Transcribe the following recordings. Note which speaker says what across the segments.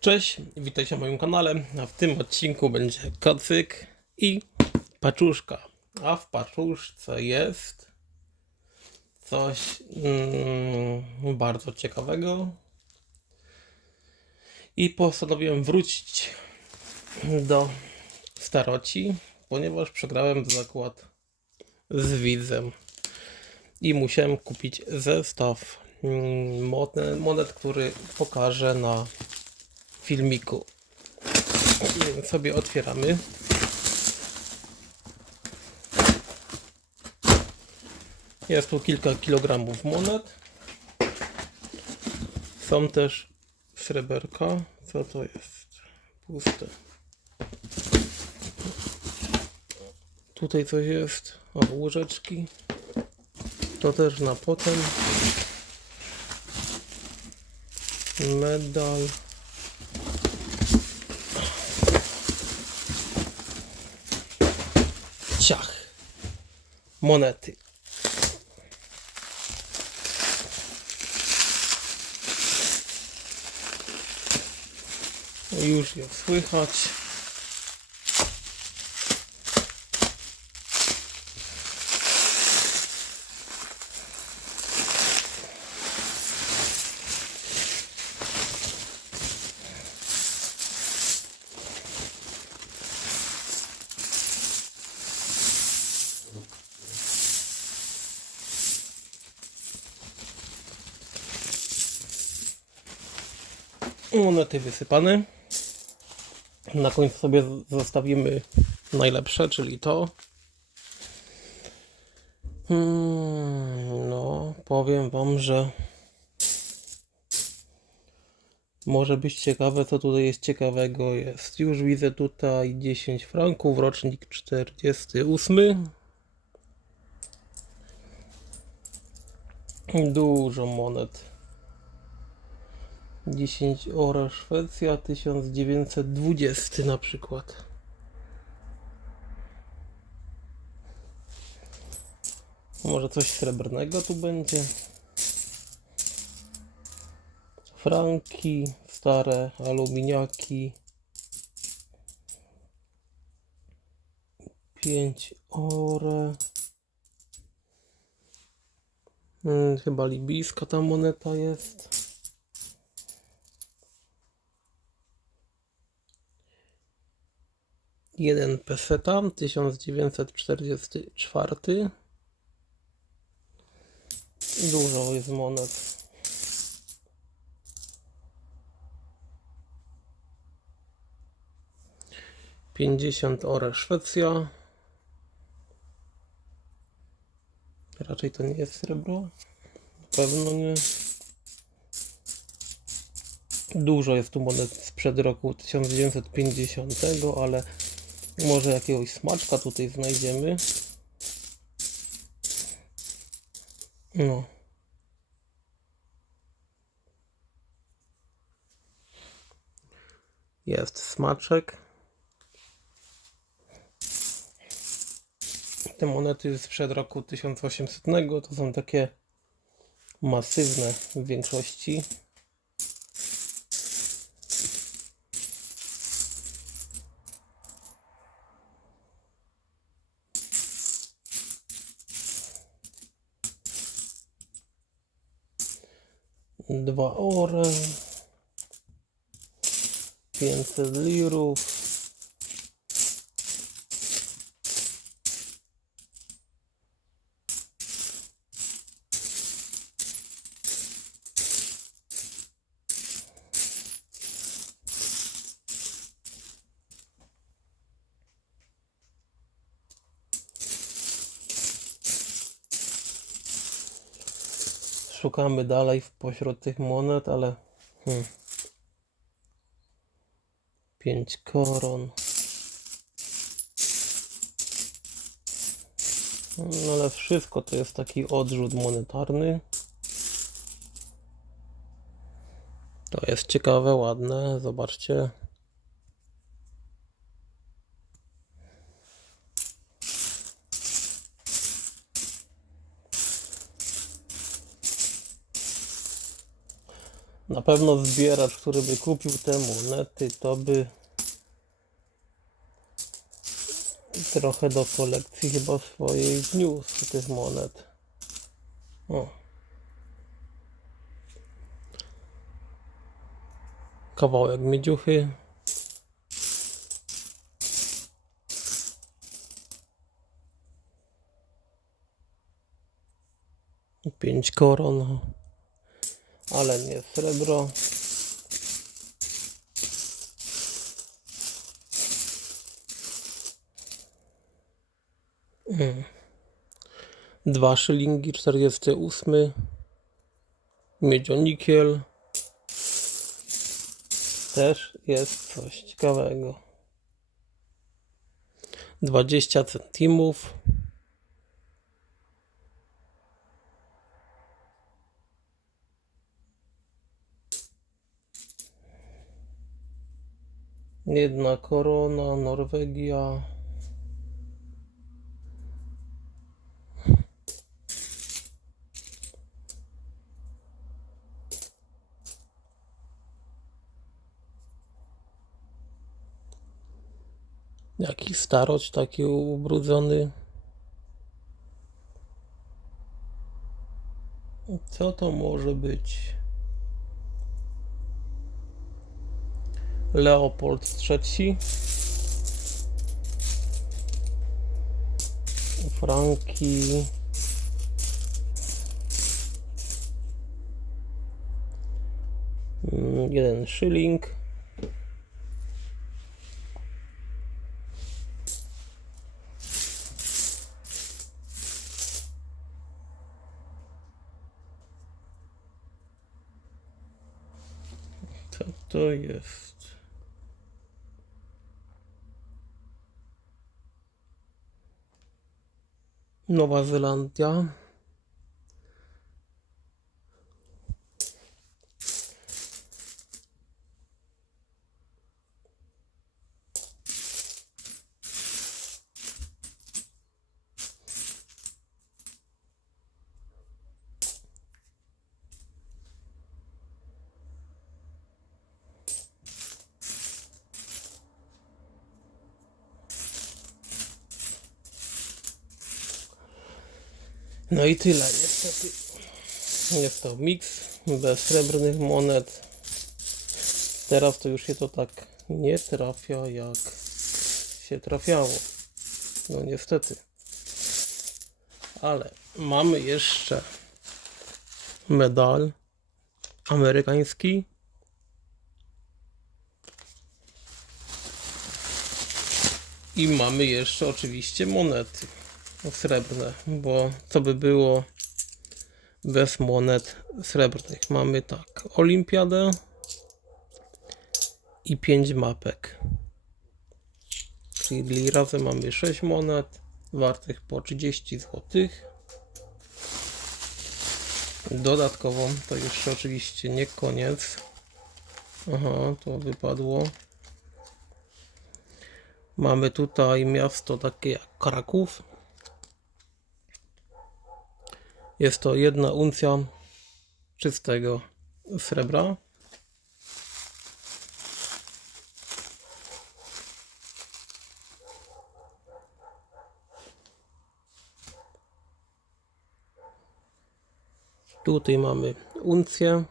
Speaker 1: Cześć, witajcie na moim kanale. A w tym odcinku będzie kocyk i paczuszka. A w paczuszce jest coś mm, bardzo ciekawego. I postanowiłem wrócić do staroci, ponieważ przegrałem zakład z widzem. I musiałem kupić zestaw mm, monet, monet który pokażę na filmiku. Więc sobie otwieramy. Jest tu kilka kilogramów monet. Są też sreberka. Co to jest? Puste. Tutaj coś jest. O, łyżeczki. To też na potem. Medal. Ciach. Monety. Już je słychać. Monety wysypane. Na końcu sobie zostawimy najlepsze, czyli to. Hmm, no, powiem Wam, że może być ciekawe, co tutaj jest ciekawego. Jest już widzę tutaj 10 franków, rocznik 48. Dużo monet. 10 ora Szwecja 1920 na przykład. Może coś srebrnego tu będzie. Franki, stare aluminiaki. 5 ore. Hmm, chyba libijska ta moneta jest. Jeden peseta 1944. Dużo jest monet. Pięćdziesiąt ore Szwecja. Raczej to nie jest srebro. Na pewno nie. Dużo jest tu monet sprzed roku 1950, ale może jakiegoś smaczka tutaj znajdziemy. No. Jest smaczek. Te monety sprzed roku 1800 to są takie masywne w większości. Dwa ore. 500 Szukamy dalej w pośród tych monet, ale hmm. pięć koron. No ale wszystko to jest taki odrzut monetarny. To jest ciekawe, ładne, zobaczcie. Na pewno zbieracz, który by kupił te monety, to by trochę do kolekcji chyba swojej wniósł tych monet. O. Kawałek miedziuchy. Pięć koron, ale nie srebro. Mm. Dwa szylingi, 48. Miedzionikiel. Też jest coś ciekawego. 20 centimów. Jedna korona, Norwegia. Jakiś starość taki ubrudzony. Co to może być? Leopold III. Franki. Mm, Jeden szyling. Co to jest? Nova Zelândia. No i tyle niestety. Jest to miks bez srebrnych monet. Teraz to już się to tak nie trafia jak się trafiało. No niestety. Ale mamy jeszcze medal amerykański. I mamy jeszcze oczywiście monety srebrne, bo co by było bez monet srebrnych. Mamy tak, olimpiadę i 5 mapek. Czyli razem mamy 6 monet, wartych po 30 zł. Dodatkowo, to jeszcze oczywiście nie koniec. Aha, to wypadło. Mamy tutaj miasto takie jak Kraków. Jest to jedna uncja czystego srebra. Tutaj mamy uncję.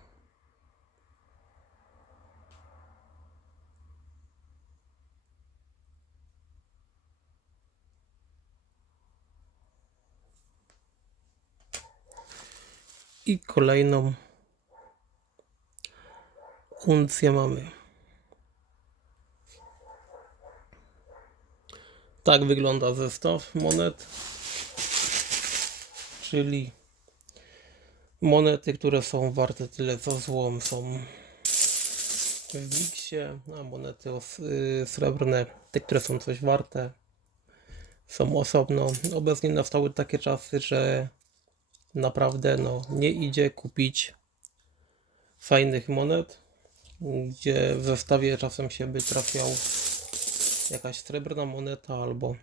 Speaker 1: I kolejną uncję mamy. Tak wygląda zestaw monet. Czyli monety, które są warte tyle co złom są w miksie, a monety y, srebrne, te, które są coś warte, są osobno. Obecnie nastały takie czasy, że naprawdę no, nie idzie kupić fajnych monet, gdzie w zestawie czasem się by trafiał jakaś srebrna moneta albo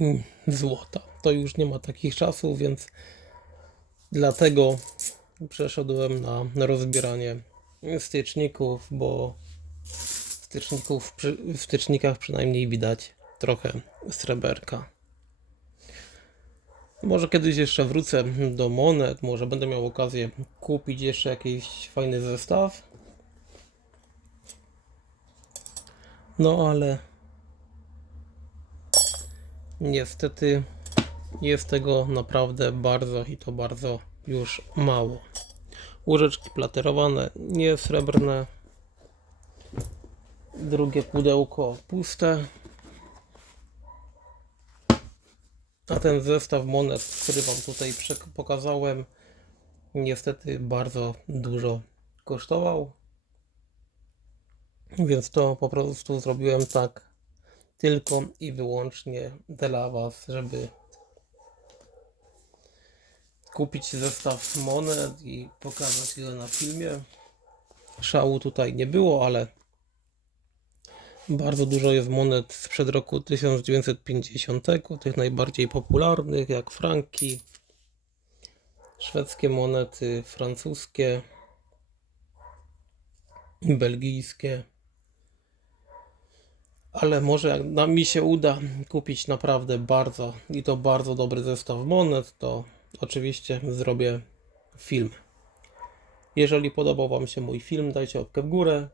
Speaker 1: mm, złota. To już nie ma takich czasów, więc dlatego przeszedłem na rozbieranie styczników, bo styczników, przy, w stycznikach przynajmniej widać trochę sreberka. Może kiedyś jeszcze wrócę do monet, może będę miał okazję kupić jeszcze jakiś fajny zestaw. No ale niestety jest tego naprawdę bardzo i to bardzo już mało. Łyżeczki platerowane, nie srebrne. Drugie pudełko puste. A ten zestaw monet, który Wam tutaj pokazałem, niestety bardzo dużo kosztował. Więc to po prostu zrobiłem tak tylko i wyłącznie dla Was, żeby kupić zestaw monet i pokazać go na filmie. Szału tutaj nie było, ale bardzo dużo jest monet sprzed roku 1950, tych najbardziej popularnych, jak franki, szwedzkie monety, francuskie, belgijskie. Ale może jak nam mi się uda kupić naprawdę bardzo i to bardzo dobry zestaw monet, to oczywiście zrobię film. Jeżeli podobał Wam się mój film, dajcie łapkę w górę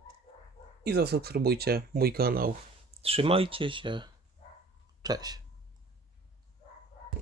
Speaker 1: i zasubskrybujcie mój kanał. Trzymajcie się. Cześć.